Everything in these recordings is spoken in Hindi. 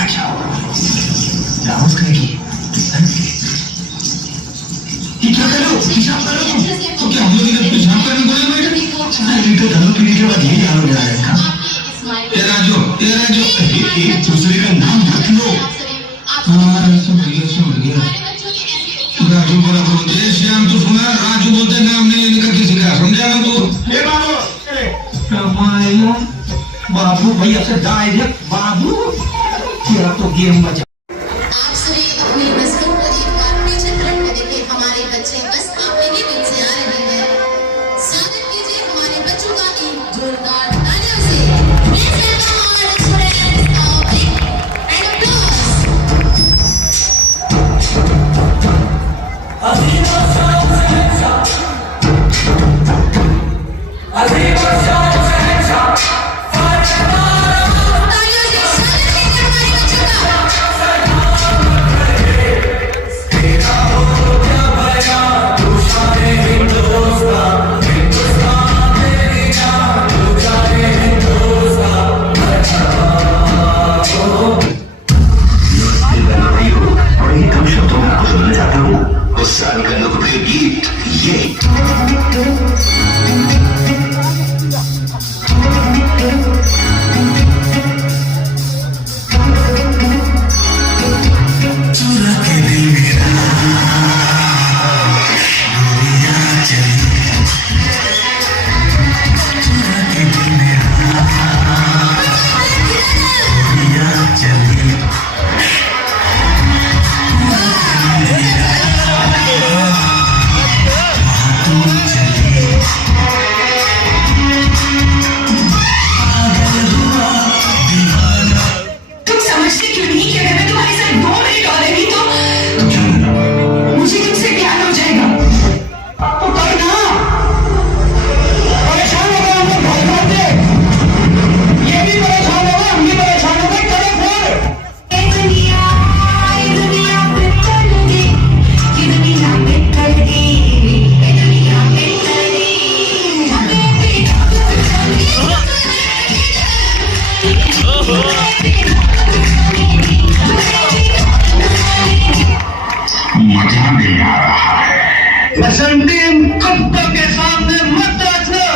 बैठ जाओ। डांस करेगी। ये क्या करो? हिसाब करो तुम। तो क्या हम लोग इधर हिसाब करने बोले बैठे? लीटर दारू पीने के बाद यही हाल हो रहा है इसका। ये राजू, दूसरे का नाम मत लो। हाँ, समझ गया। राजू बोला जय श्याम तो सुना, राजू बोलते नाम नहीं लेने का किसी का, समझा ना तू? ये बाबू, बाबू भैया से डायरेक्ट बाबू, तेरा तो गेम बचा। आप सभी अपनी नस्लों को एक बार पीछे पलट कर देखें, हमारे बच्चे बस आपके ही बीच से आ रहे हैं। स्वागत कीजिए हमारे बच्चों का एक जोरदार तालियों से। Let's welcome our students of and applause. मजा नहीं आ रहा है। टीम कुत्तों के सामने मत नाचना।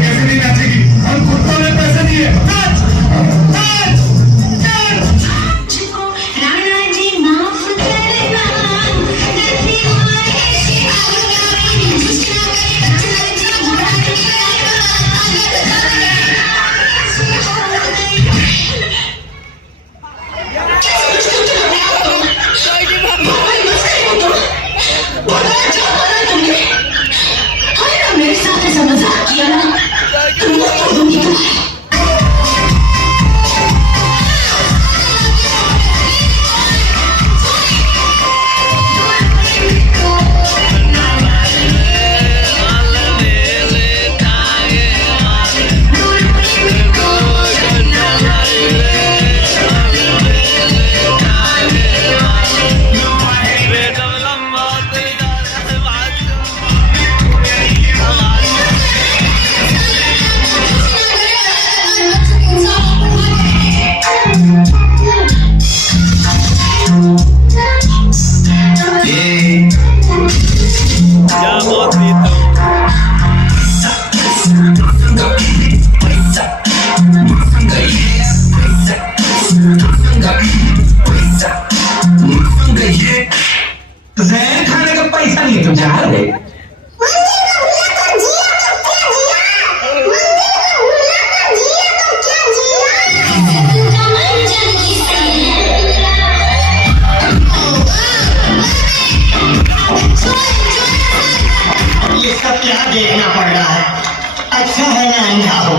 कैसे नहीं नाचेगी? हम कुत्तों ने पैसे दिए। नाच, नाच, नाच। राणा जी माफ करना, मेरे साथ ऐसा मजाक किया ना, तुमको छोड़ दूंगी तुम्हारे। जहर खाने का पैसा नहीं तो जा रहे। ये सब क्या देखना पड़ रहा है? अच्छा है ना अंधा हो।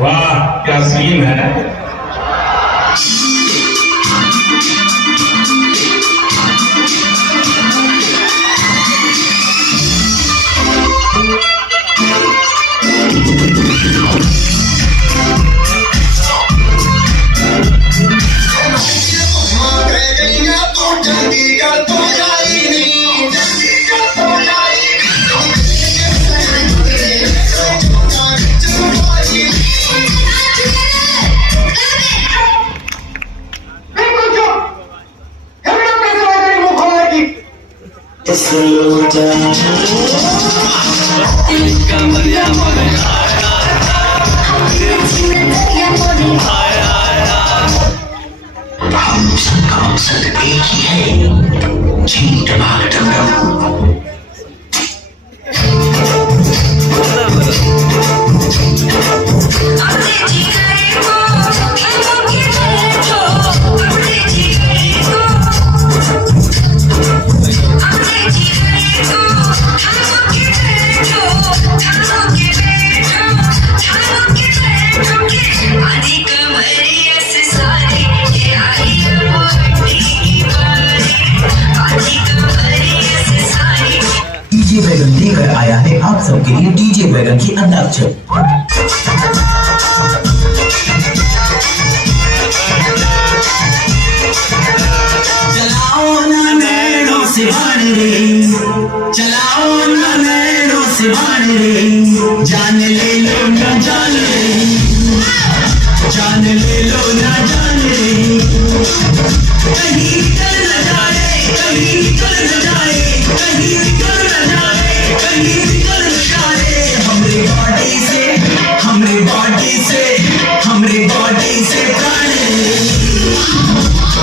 वाह क्या सीन है। हम सबका मकसद एक ही है, जीत भाग दंगम। डीजे वैगन लेकर आया है आप सबके लिए डीजे वैगन की अंताक्षर। चलाओ ना नैनों से बाण रे, चलाओ ना नैनों से बाण रे, जान ले लो ना जान रे, जान ले लो ना जान रे, कहीं निकल न जाए, कहीं निकल न जाए, कहीं निकल न जाए, कहीं निकल न जाए, हमरे बॉडी से, हमरे बॉडी से, हमरे बॉडी से प्राण ले,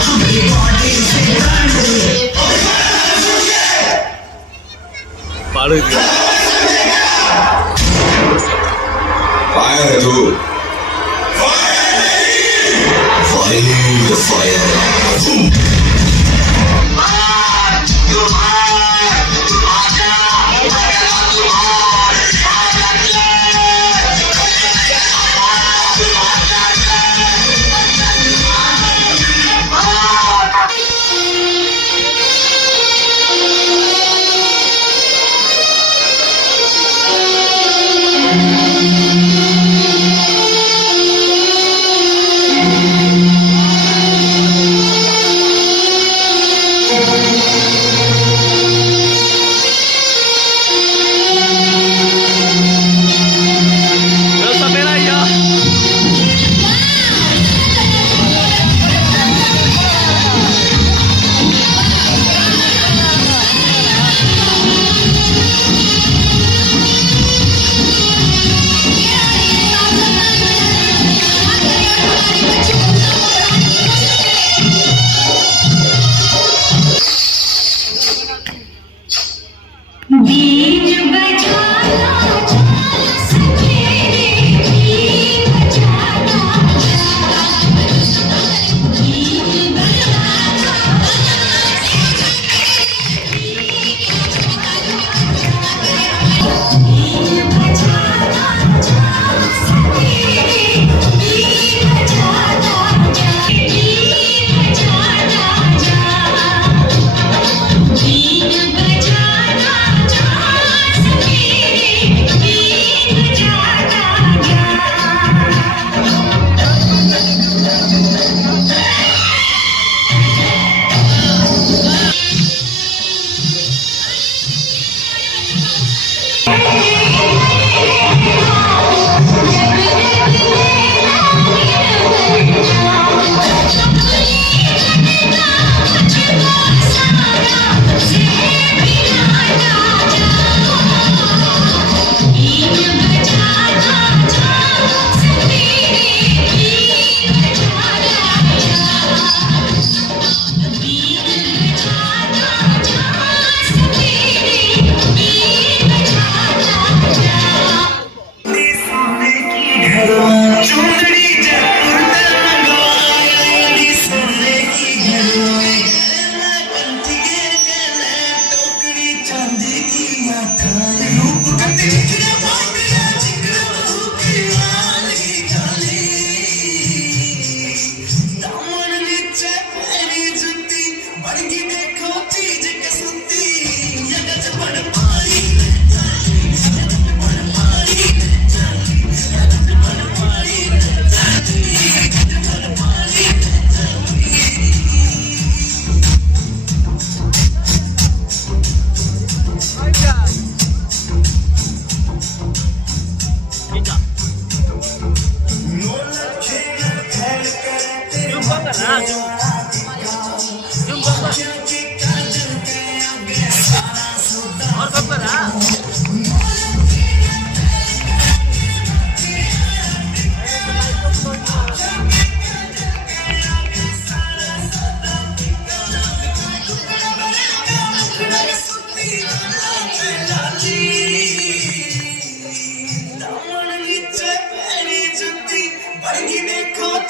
हमरे बॉडी से प्राण ले। फायर है तू, फायर फायर।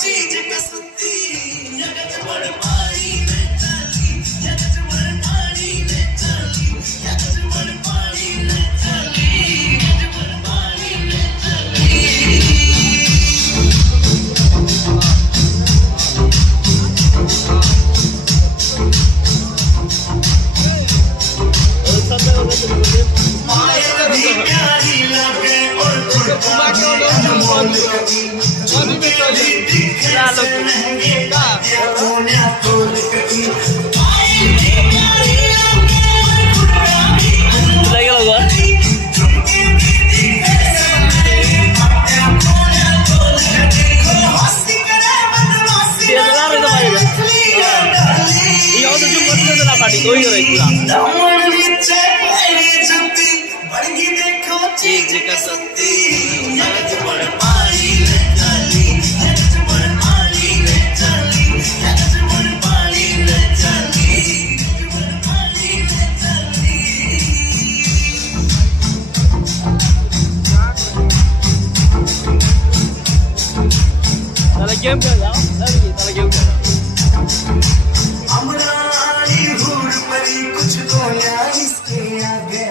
चीज कसती जगत बड़ पानी में चली जगत बड़ पानी में चली जगत बड़ पानी में चली जगत बड़ पानी में चली मायर भी प्यारी लगे और खुदा की अनमोल कभी झुमके दिखे से महंगे ये सोना तोल कभी मायर भी प्यारी लगे और खुदा की अनमोल कभी झुमके दिखे से महंगे ये सोना तोल कभी हंसी करे बदमाशी दामन नीचे पैरी जुती बड़गी देखो चीज कसती जगत बड़ पानी में चली जगत बड़ पानी में चली जगत बड़ पानी में चली जगत बड़ पानी में चली अमरानी हूर परी कुछ गोया इसके आगे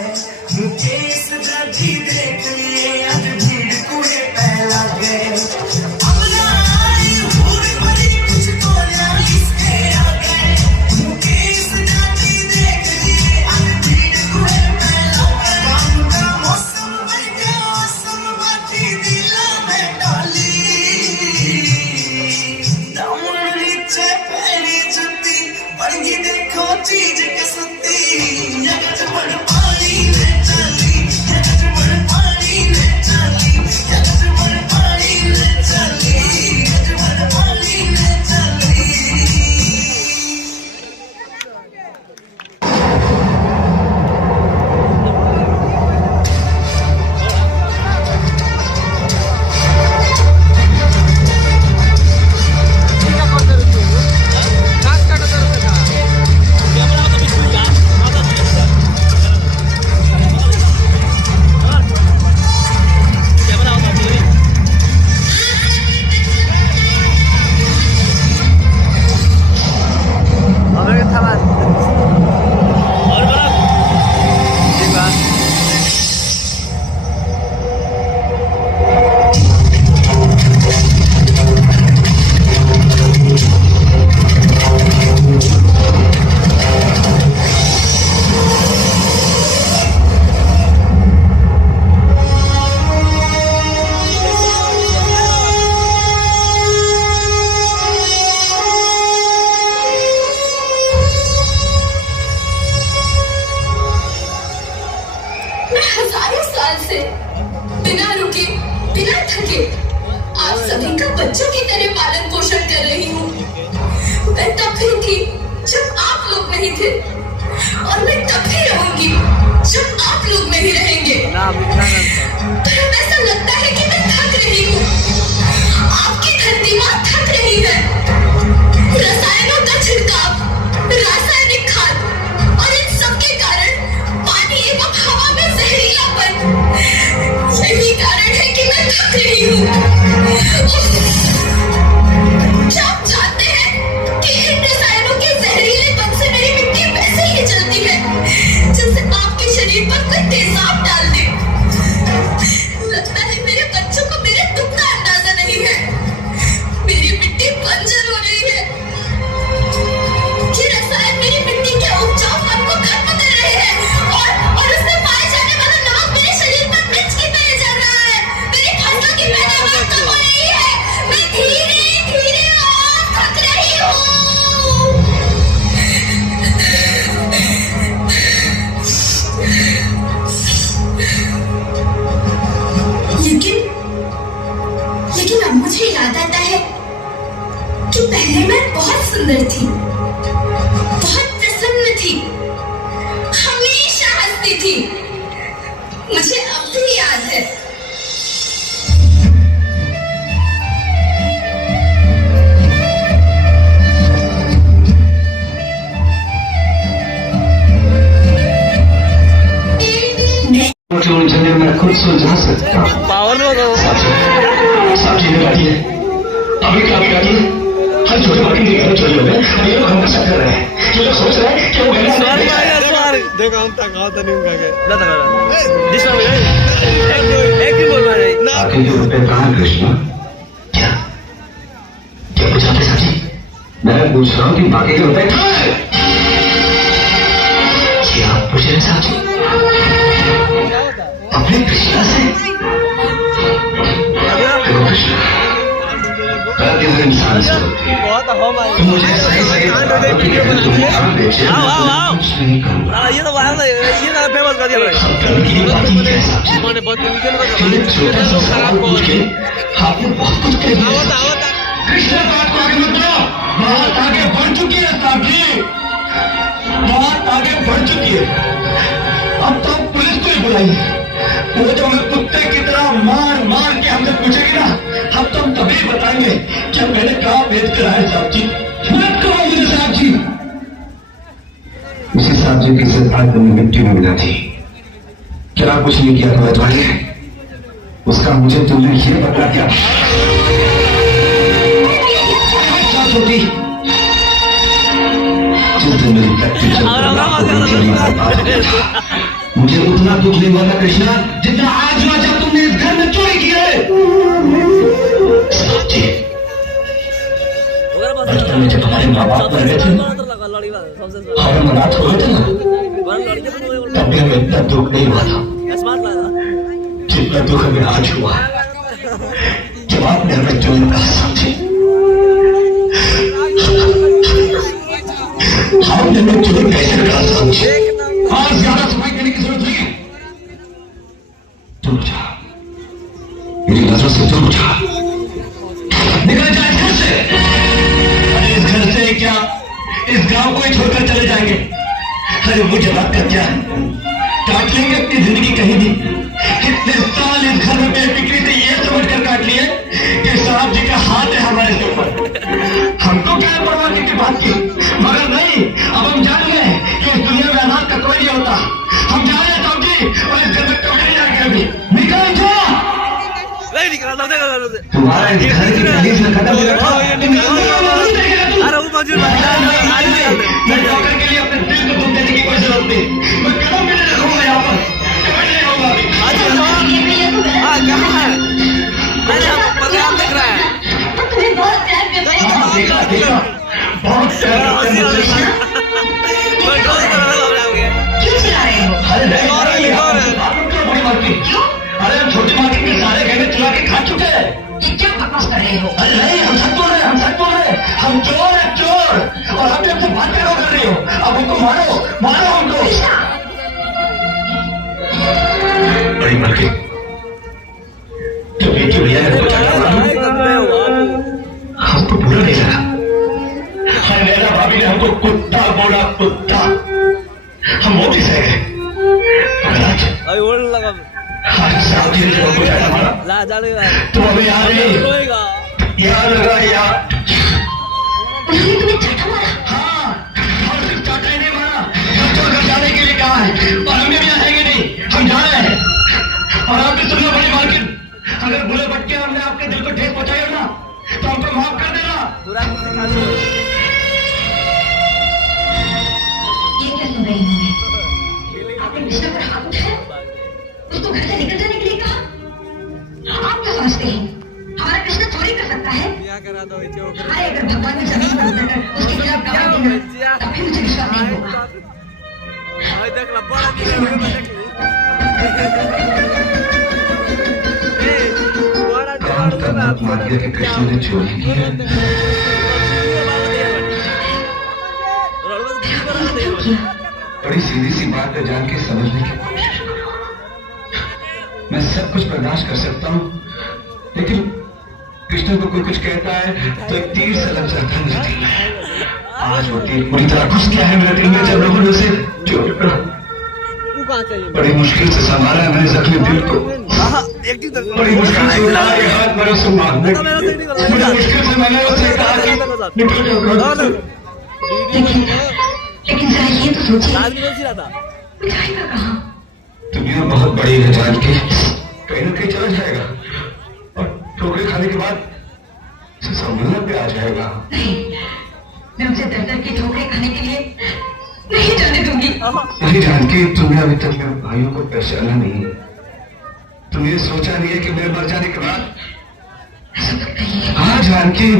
मुकेश दादी देख लिए आज भीड़ कूड़े पहला गए अमरानी हूर परी कुछ गोया इसके आगे मुकेश दादी देख लिए आज भीड़ कूड़े पहला गए काम का मौसम बन गया मौसम बाती दिला में डाली दामन नीचे पैरी जुती बड़गी देखो चीज कसती जगत बड़ पानी में चली जगत बड़ पानी में चली जगत बड़ पानी में चली जगत बड़ पानी में चली मैं हजारों साल से बिना रुके बिना थके आप सभी का बच्चों की तरह पालन पोषण कर रही हूँ। मैं तब भी थी जब आप लोग नहीं थे और मैं तब भी रहूंगी जब आप लोग नहीं रहेंगे। पर अब ऐसा लगता है कि मैं थक रही हूँ। आपकी धरती माँ थक रही है। रसायनों का छिड़काव, रासायनिक खाद और इन सब के कारण पानी एवं हवा में जहरीलापन, यही कारण है कि मैं थक रही हूँ। क्या आप जानते हैं कि इन रसायनों के जहरीलेपन से मेरी मिट्टी वैसे ही जलती है जैसे आपके शरीर पर कोई तेजाब डाल दे। लगता है मेरे बच्चों को मेरे दुख का अंदाजा नहीं है। मेरी मिट्टी बंजर हो रही है। ये रसायन मेरी मिट्टी के उपजाऊपन को खत्म कर रहे हैं और उसमें पाए जाने वाला नमक मेरे शरीर पर मिर्च की तरह जा रहा है। मेरी फसलों की पैदावार कम हो रही है। मैं धीरे धीरे और थक रही हूँ। लेकिन अब मुझे याद आता है कि पहले मैं बहुत सुंदर थी, बहुत प्रसन्न थी, हमेशा हंसती थी। मुझे अब भी याद है। उलझने मैं खुद सुलझा सकता हूँ। पावर सब चीजें बैठिए, अभी क्या बिगाड़ी है? हर छोटे मार्केट के घर चोरी हो गए, ये लोग हमको शक कर रहे हैं। ये लोग सोच रहे हैं कि वो गले देखो हम तक आता नहीं उनका के ना तक दिस वन एक ही बोल रहा है आखिर के रुपए कहाँ कृष्णा? क्या क्या पूछा आपने साथी? मैं पूछ रहा हूँ कि बाकी के रुपए कहाँ हैं? ये आप पूछ रहे हैं साथी? अपने कृष्णा से? देखो कृष्णा, गलती हर इंसान से होती है। बहुत हम आए तुम मुझे सही सही बताओ कि अगर तुम कहाँ बेचे, मैं कुछ नहीं करूँगा। ये तो वहां से ये ना फेमस कर दिया भाई कल की बात ही क्या है साथी? मैंने बहुत वीकेंड को एक छोटा सा सवाल पूछ के आपने बहुत कुछ कह दिया। आवता कृष्णा बात को आगे मत बढ़ाओ, बात आगे बढ़ चुकी है साहब जी, बात आगे बढ़ चुकी है। अब तो पुलिस को ही बुलाइए, वो जो हमें कुत्ते की तरह मार मार के हमसे पूछेगी ना, हम तो हम तभी बताएंगे कि मैंने कहा भेज कर आए साहब जी। मत करो मुझे साहब जी। उसी साहब जी की सिफारिश में मिट्टी में मिला थी, क्या कुछ नहीं किया था तुम्हारे, उसका मुझे तुमने ये बता दिया। छोटी जिस दिन मेरी तकलीफ मुझे उतना दुख नहीं हुआ था कृष्णा जितना आज हुआ जब तुमने इस घर में चोरी की है। साथी, बचपन में जब हमारे माँ बाप मर गए थे और हम रात हो गए थे ना, तब भी हमें इतना दुख नहीं हुआ था जितना दुख हमें आज हुआ जब आपने हमें चोरी कहा। साथी, आपने हमें चोरी कैसे कहा? साथी, आज ज्यादा सफाई करने की जरूरत नहीं है। दूर जा, मेरी नजरों से दूर जा, निकल जा इस घर से। अरे इस घर से क्या, इस गांव को ही छोड़कर चले जाएंगे। अरे वो जवाब का क्या है, काट लेंगे अपनी जिंदगी कहीं भी। कितने साल इस घर में बेफिक्री से ये समझ कर काट लिए कि साहब जी का हाथ है हमारे के ऊपर। हमको क्या परवाह की बात की, मगर नहीं, अब हम जान गए कि इस दुनिया में अनाथ का कोई नहीं होता। हम जा रहे हैं साहब जी, और इस घर में कभी नहीं जाएंगे। अभी निकल जा, नहीं निकला तुम्हारा इस घर की तकलीफ में खत्म हो गया। अरे वो मौजूद मैं डॉक्टर के लिए अपने दिल को दुख देने की कोई जरूरत नहीं। मैं कदम भी नहीं रखूंगा यहाँ पर, कभी नहीं होगा। कहाँ है? मैंने आपको देख रहा है तुम्हें बहुत प्यार करते हैं। देखा देखा, बहुत प्यार करते हैं मुझसे। क्यों चिल्ला रहे हो? अरे नहीं, आप लोग क्यों बड़ी मार्केट? अरे हम छोटी मार्केट के सारे गहने चुरा के खा चुके हैं। ये क्या बकवास कर रहे हो? अरे नहीं, हम सच बोल रहे हैं, हम सच बोल रहे हैं। हम चोर हैं, चोर। और आप हमसे बात करो कर रही हो, अब हमको मारो, मारो हमको। बड़ी मार्केट तो बेटी भैया ने पूछा था, हमको बुरा नहीं लगा। नैना भाभी ने हमको कुत्ता बोला, कुत्ता। हम वो भी सह गए। मगर आज साहब जी ने हमको जाना मारा, तुम अभी आ रही याद लगा यार। उन्होंने तुम्हें चाटा मारा? हाँ, और सिर्फ चाटा ही नहीं मारा, हमको घर जाने के लिए कहा है और हमें भी आएंगे नहीं, हम जा रहे हैं। और आप भी सुन लो बड़ी मार्केट, अगर बुरे भटके हमने आपके दिल को ठेस पहुंचाई ना, तो हमको माफ कर देना। ये क्या सुन रही हूँ मैं? आपने कृष्णा पर हाथ उठाया, उसको घर से निकल जाने के लिए कहा। आप क्या समझते हैं हमारा कृष्णा चोरी कर सकता है? अरे अगर भगवान ने जमीन पर उतरकर उसके खिलाफ गवाह देना, तब भी मुझे विश्वास नहीं होगा। मान गया कि कृष्ण ने चोरी की है। बड़ी सीधी सी बात है, जान के समझने की कोशिश करो। मैं सब कुछ बर्दाश्त कर सकता हूँ, लेकिन कृष्ण को कोई कुछ कहता है तो एक तीर से लग जाता है मेरे दिल में। आज वो तीर पूरी तरह घुस गया है मेरे दिल में, जब लोगों ने उसे चोरी करा। बड़ी मुश्किल से संभाला है मैंने जख्मी दिल को, बड़ी मुश्किल से उठाया ये हाथ मेरे से मारने, बड़ी मुश्किल से मैंने उसे कहा कि निकल जाओ। लेकिन जरा ये तो सोचिए, था मिठाई का कहाँ? दुनिया बहुत बड़ी है जान के, कहीं ना कहीं चला जाएगा और ठोकरे खाने के बाद संभलने पे आ जाएगा। मैं उसे दर की ठोकरें खाने के लिए नहीं जाने दूंगी। नहीं जानकी, तुमने अभी तक मेरे भाइयों को पहचाना नहीं है। तुम ये सोचा नहीं है कि मेरे मर जाने के बाद, हाँ जानकी,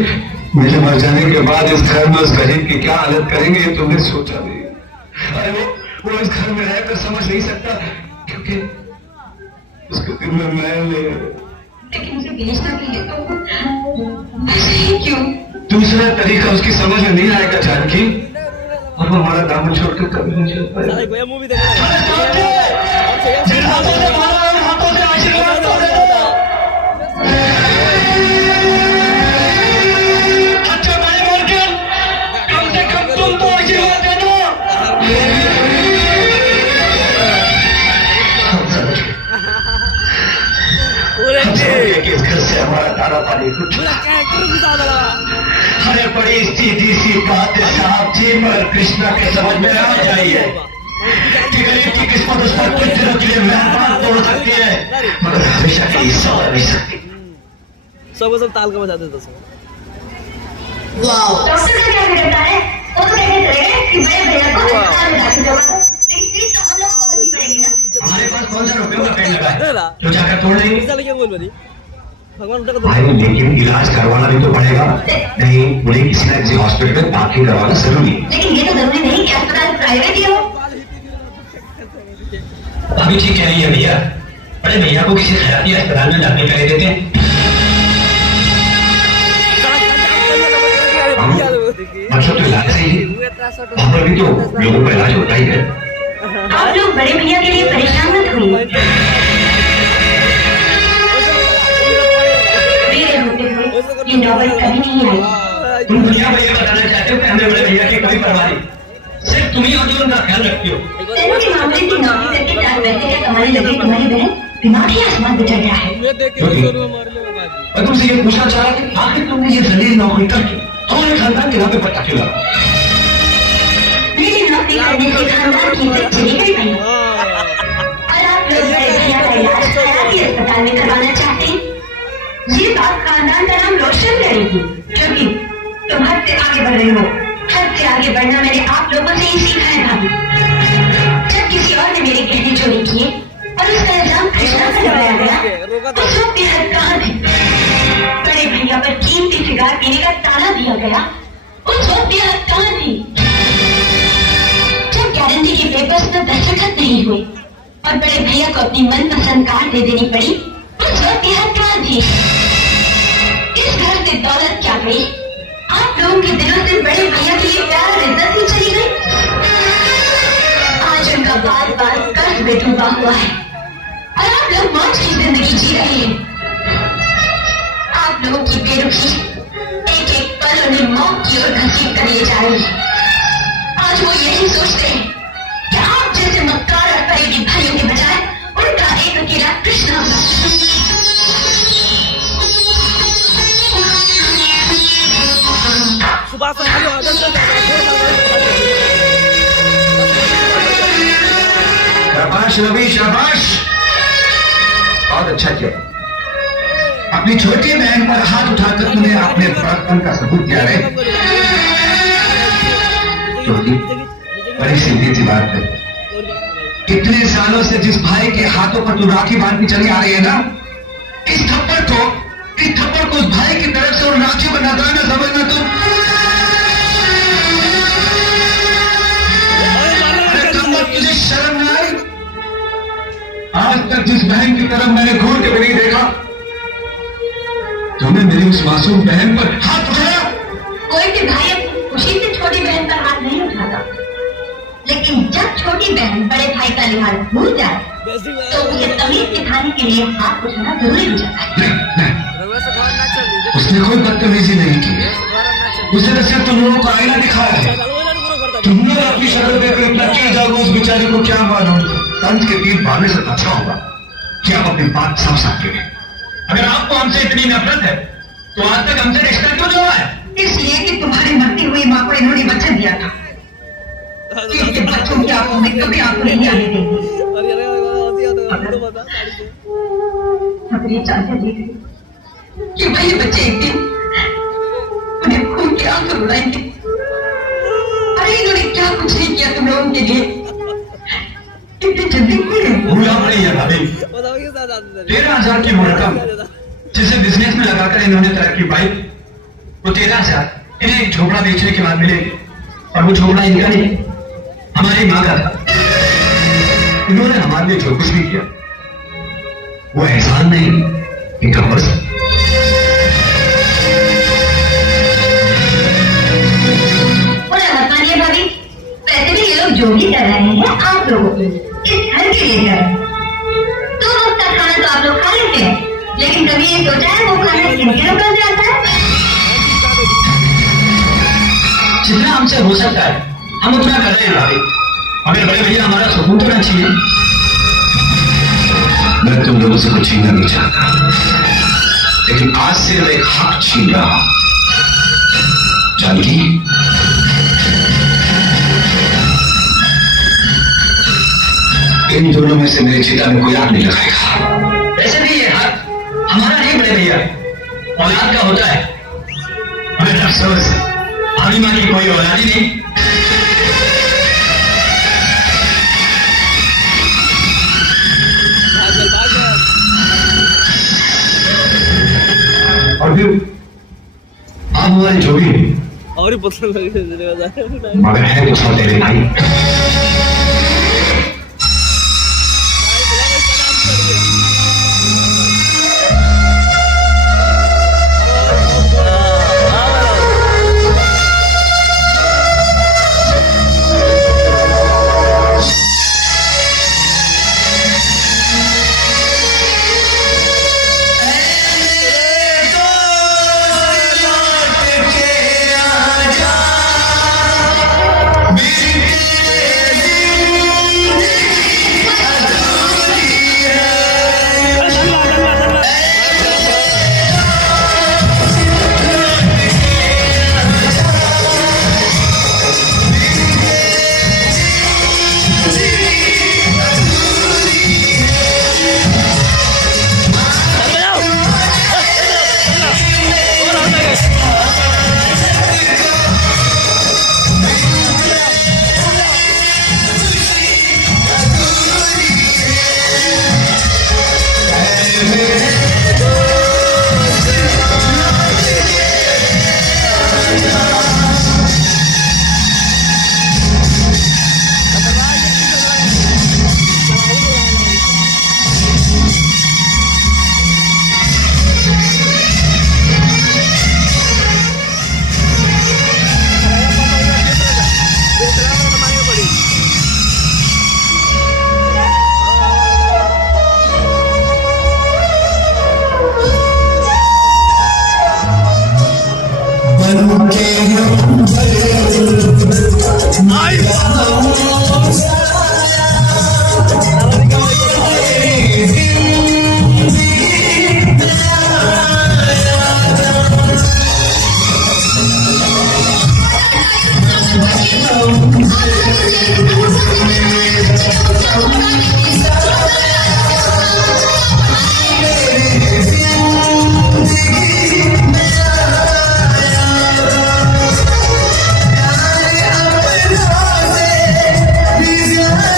मेरे मर जाने के बाद इस घर में उस गरीब की क्या हालत करेंगे ये तुमने सोचा नहीं। अरे वो इस घर में रहकर समझ नहीं सकता, क्योंकि उसके दिल में मैल है। लेकिन उसे बेचना भी है तो ऐसे ही क्यों? दूसरा तरीका उसकी समझ में नहीं आएगा जानकी, और वो हमारा दामन छोड़कर कभी नहीं चल पाएगा। मूवी इस घर से हमारा दाना पानी कुछ। अरे बड़ी सीधी सी बात है साहब जी, मगर कृष्णा के समझ में आ जाइए कि गरीब की किस्मत उस पर कुछ दिनों के लिए मेहरबान तोड़ सकती है, मगर हमेशा के लिए सवर नहीं सकती। सबको सब ताल का बजा देता सब। डॉक्टर का क्या करता है? वो तो कहते चले कि बड़े भैया को अस्पताल में दाखिल करवा दो। लेकिन फीस तो हम लोगों को भरनी पड़ेगी ना। हमारे पास 5,000 रुपयों का पेड़ लगा है, तो जाकर तोड़ लेंगे। क्या बोल रही भगवान उनका भाई, लेकिन इलाज करवाना भी तो पड़ेगा। नहीं, उन्हें किसी न किसी हॉस्पिटल में दाखिल करवाना जरूरी है। लेकिन ये तो जरूरी नहीं कि अस्पताल प्राइवेट ही हो। अभी ठीक कह रही है भैया, बड़े भैया को किसी खैराती अस्पताल में दाखिल कर देते हैं। मतलब तो इलाज सही है, वहाँ पर भी तो लोगों का इलाज होता ही है। आप लोग बड़े भैया के लिए परेशान मत होइए। मेरे होते हुए ये नौबत कभी नहीं आई। तुम दुनिया भैया बताना चाहते हो कि हमें बड़े भैया की कोई परवाह नहीं, सिर्फ तुम ही और जो उनका ख्याल रखती हो। तेनों के मामले की नौकरी करके 4 पैसे क्या कमाने लगी तुम्हारी बहन, दिमाग ही आसमान पे चढ़ गया है। मैं तुमसे ये पूछना चाह रहा कि आखिर तुमने ये जलील नौकरी करके हमारे खानदान के नाम पे पट्टा क्यों लगा? मेरी नौकरी करने से खानदान की इज्जत चली गई भाई। और आप लोग बड़े भैया का इलाज खैराती अस्पताल में करवाना चाहते हैं, ये बात खानदान का नाम रोशन करेगी, क्योंकि तुम हद से आगे बढ़ रहे हो। हद से आगे बढ़ना मैंने आप लोगों से ही सीखा है भाभी। जब किसी और ने मेरे गहने चोरी किए और उसका इल्जाम कृष्णा पर लगाया गया, उस वक्त बेहद कहाँ थे? बड़े भैया पर कीमती सिगार पीने का ताना दिया गया, उस वक्त बेहद कहाँ थी? जब गारंटी के पेपर्स पर दस्तखत नहीं हुए और बड़े भैया को अपनी मनपसंद कार दे देनी पड़ी, उस वक्त बेहद कहाँ थी? इस घर से दौलत क्या गई? आप लोगों के दिलों से बड़े भैया के लिए प्यार और इज्जत ही चली गई। आज उनका बार बार कर्ज में डूबा हुआ है और आप लोग मौज की जिंदगी जी रहे हैं। आप लोगों की बेरुखी एक एक पल उन्हें मौत की ओर घसीट कर ले जा रही है। आज वो यही सोचते हैं कि आप जैसे मक्कार और करीबी भाइयों के बजाय उनका एक अकेला कृष्णा होगा। शाबाश रवि, शाबाश, बहुत अच्छा किया। अपनी छोटी बहन पर हाथ उठाकर तुमने अपने बड़प्पन का सबूत दिया है। बड़ी सीधी सी बात है, इतने सालों से जिस भाई के हाथों पर तुम राखी बांधती चली आ रही है ना, इस थप्पड़ को उस भाई की तरफ से और राखी बना दो ना, समझना तुम। तुझे शर्म न आई? आज तक जिस बहन की तरफ मैंने घूर के भी नहीं देखा, तुमने मेरी उस मासूम बहन पर हाथ उठाया। कोई भी भाई अपनी खुशी से छोटी बहन पर हाथ नहीं उठाता, लेकिन जब छोटी बहन बड़े भाई का लिहाज भूल जाए तो उसे तमीज सिखाने के लिए हाथ उठाना जरूरी हो जाता है। नहीं, उसने कोई बदतमीजी नहीं की, उसने तो सिर्फ तुम लोगों को आईना दिखाया है। तुमने अपनी शक्ल देखकर इतना क्या जागो, उस बेचारे को क्या मालूम तंज के तीर मारने से अच्छा होगा कि आप अपनी बात साफ साफ करें। अगर आपको हमसे इतनी नफरत है तो आज तक हमसे रिश्ता क्यों नहीं हुआ है? इसलिए कि तुम्हारी मरती हुई माँ को इन्होंने वचन दिया था कि इसके बच्चों की आंखों में कभी आंसू नहीं आने देंगे। अगर ये चाहते थे कि भाई बच्चे एक दिन तो बुलाएंगे। अरे इन्होंने क्या कुछ नहीं किया तुम लोगों के लिए, इतनी जल्दी क्यों गए? भूला नहीं है भाभी, बताओ के साथ आते 13,000 की वो रकम जिसे बिजनेस में लगाकर इन्होंने तरक्की पाई, वो 13,000 इन्हें एक झोपड़ा बेचने के बाद मिलेगी। और वो झोपड़ा इनका नहीं, हमारी माँ का था। इन्होंने हमारे लिए जो कुछ भी किया वो एहसान नहीं, इनका फर्ज। भाभी, वैसे भी ये लोग जो भी कर रहे हैं आप लोगों के लिए, इस घर के लिए कर रहे हैं। 2 वक्त का खाना तो आप लोग खा लेते हैं, लेकिन कभी ये सोचा है वो खाना किनके ऊपर जाता है? जितना हमसे हो सकता है हम उतना कर रहे हैं भाभी। मगर बड़े भैया हमारा सुकून तो ना चाहिए। मैं तुम लोगों से कुछ छीनना नहीं चाहता, लेकिन आज से मैं एक हक छीन रहा हूं। जानकी, इन दोनों में से मेरी चिता में कोई आग नहीं लगाएगा। वैसे भी ये हक हमारा नहीं बड़े भैया, औलाद का होता है। मगर अफसोस भाभी माँ की कोई औलाद ही नहीं। और फिर आप हमारे जो भी हैं, और ही पसंद लगे मगर है तो सौतेले भाई। Yeah.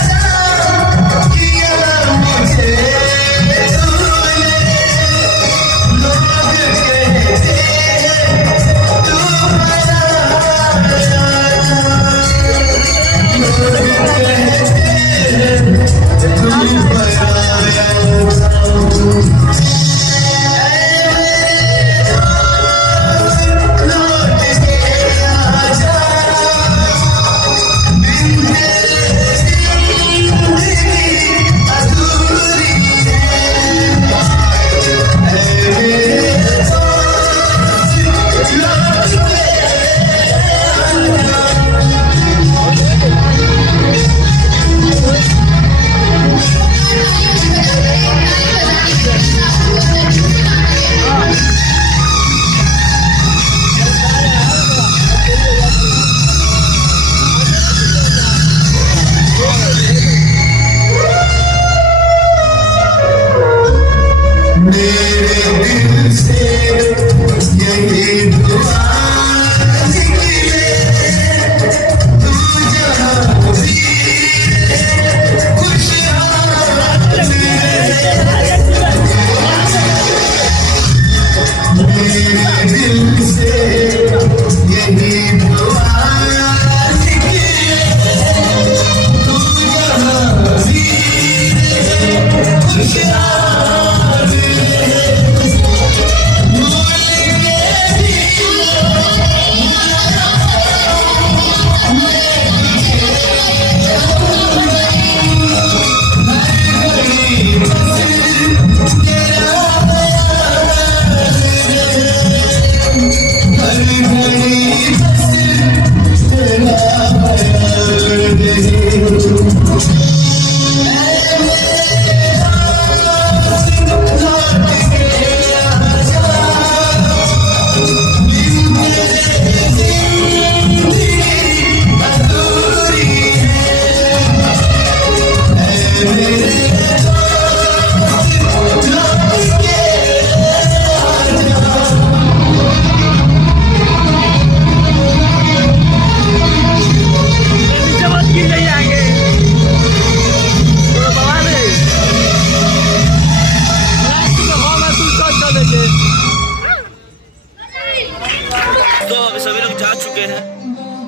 दोस्तों अभी सभी लोग जा चुके हैं।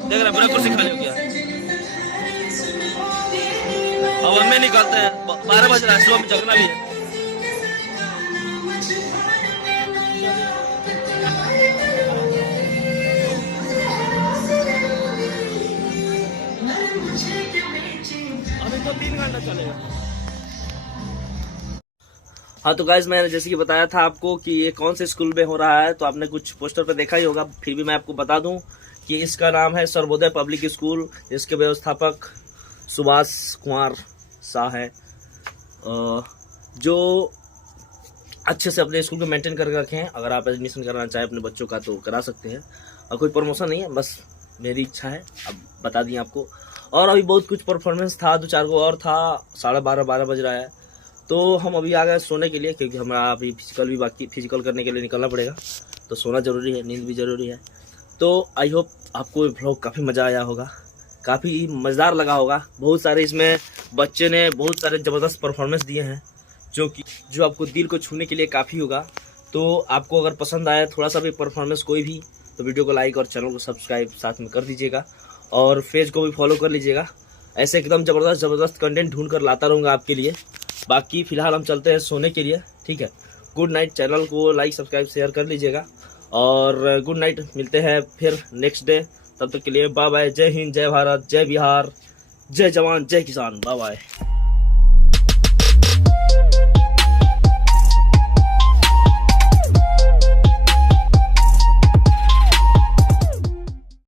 देख रहे पूरा कुर्सी खाली हो गया। अब हमें निकलते हैं, 12 बज रहा है, सुबह में जगना भी है। अभी तो 3 घंटा चलेगा। हाँ तो गाइज मैंने जैसे कि बताया था आपको कि ये कौन से स्कूल में हो रहा है, तो आपने कुछ पोस्टर पर देखा ही होगा, फिर भी मैं आपको बता दूं कि इसका नाम है सर्वोदय पब्लिक स्कूल। इसके व्यवस्थापक सुभाष कुमार शाह है, जो अच्छे से अपने स्कूल को मेंटेन करके रखे हैं। अगर आप एडमिशन कराना चाहें अपने बच्चों का तो करा सकते हैं, और कोई प्रमोशन नहीं है, बस मेरी इच्छा है, अब बता दी आपको। और अभी बहुत कुछ परफॉर्मेंस था, 2-4 को और था, 12:30 बज रहा है, तो हम अभी आ गए सोने के लिए, क्योंकि हमारा अभी फिजिकल करने के लिए निकलना पड़ेगा, तो सोना ज़रूरी है, नींद भी ज़रूरी है। तो आई होप आपको ये व्लॉग काफ़ी मज़ा आया होगा, काफ़ी मज़ेदार लगा होगा। बहुत सारे इसमें बच्चे ने बहुत सारे ज़बरदस्त परफॉर्मेंस दिए हैं, जो आपको दिल को छूने के लिए काफ़ी होगा। तो आपको अगर पसंद आया थोड़ा सा भी परफॉर्मेंस कोई भी, तो वीडियो को लाइक और चैनल को सब्सक्राइब साथ में कर दीजिएगा, और पेज को भी फॉलो कर लीजिएगा। ऐसे एकदम ज़बरदस्त कंटेंट ढूंढ कर लाता रहूँगा आपके लिए। बाकी फ़िलहाल हम चलते हैं सोने के लिए, ठीक है। Good night. चैनल को लाइक सब्सक्राइब शेयर कर लीजिएगा, और गुड नाइट। मिलते हैं फिर नेक्स्ट डे, तब तक के लिए बाय बाय। जय हिंद, जय भारत, जय बिहार, जय जवान, जय किसान। Bye bye.